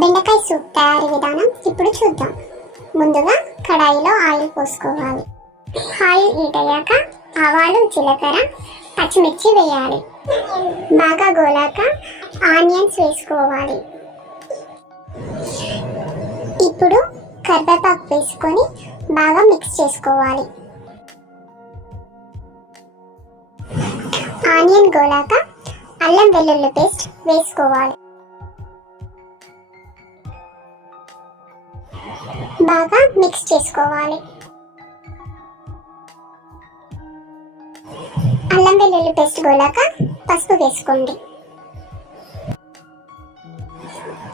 బెండకాయ సూప్ తయారీ విధానం ఇప్పుడు చూద్దాం. ముందుగా కడాయిలో ఆయిల్ పోసుకోవాలి. ఆయిల్ హీట్ అయ్యాక ఆవాలు, జీలకర్ర, పచ్చిమిర్చి వేయాలి. బాగా గోలాక ఆనియన్స్ వేసుకోవాలి. ఇప్పుడు కరివేపాకు వేసుకొని బాగా మిక్స్ చేసుకోవాలి. ఆనియన్ గోలాక అల్లం వెల్లుల్లి పేస్ట్ వేసుకోవాలి. బాగా మిక్స్ చేసుకోవాలి. అల్లం వెల్లుల్లి పేస్ట్ గోలాక పసుపు వేసుకోండి.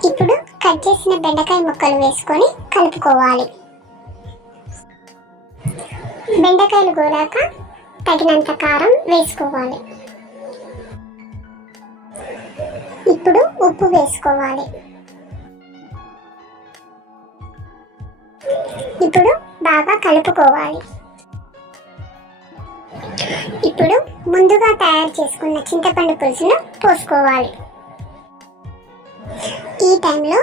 ఇప్పుడు కట్ చేసిన బెండకాయ ముక్కలు వేసుకొని కలుపుకోవాలి. బెండకాయలు గోలాక తగినంత కారం వేసుకోవాలి. ఇప్పుడు ఉప్పు వేసుకోవాలి. ఇప్పుడు బాగా కలుపుకోవాలి. ఇప్పుడు ముందుగా తయారు చేసుకున్న చింతపండు పులుసును పోసుకోవాలి. ఈ టైంలో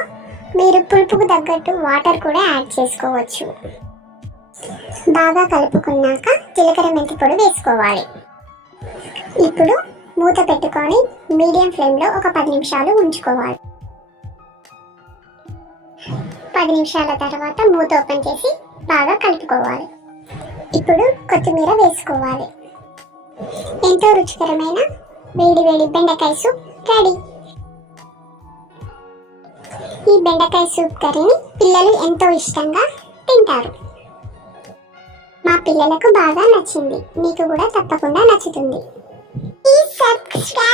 మీరు పులుపుకు తగ్గట్టు వాటర్ కూడా యాడ్ చేసుకోవచ్చు. బాగా కలుపుకున్నాక జీలకర్ర మెంతి పొడి వేసుకోవాలి. ఇప్పుడు మూత పెట్టుకొని మీడియం ఫ్లేమ్లో ఒక 10 నిమిషాలు ఉంచుకోవాలి. 10 నిమిషాల తర్వాత మూత ఓపెన్ చేసి బాగా కలుపుకోవాలి. ఇప్పుడు కొత్తిమీర వేసుకోవాలి. ఎంతో రుచికరమైన వేడి వేడి బెండకాయ సూప్ రెడీ. ఈ బెండకాయ సూప్ కర్రీని పిల్లలు ఎంతో ఇష్టంగా తింటారు. మా పిల్లలకు బాగా నచ్చింది. మీకు కూడా తప్పకుండా నచ్చుతుంది. Please subscribe.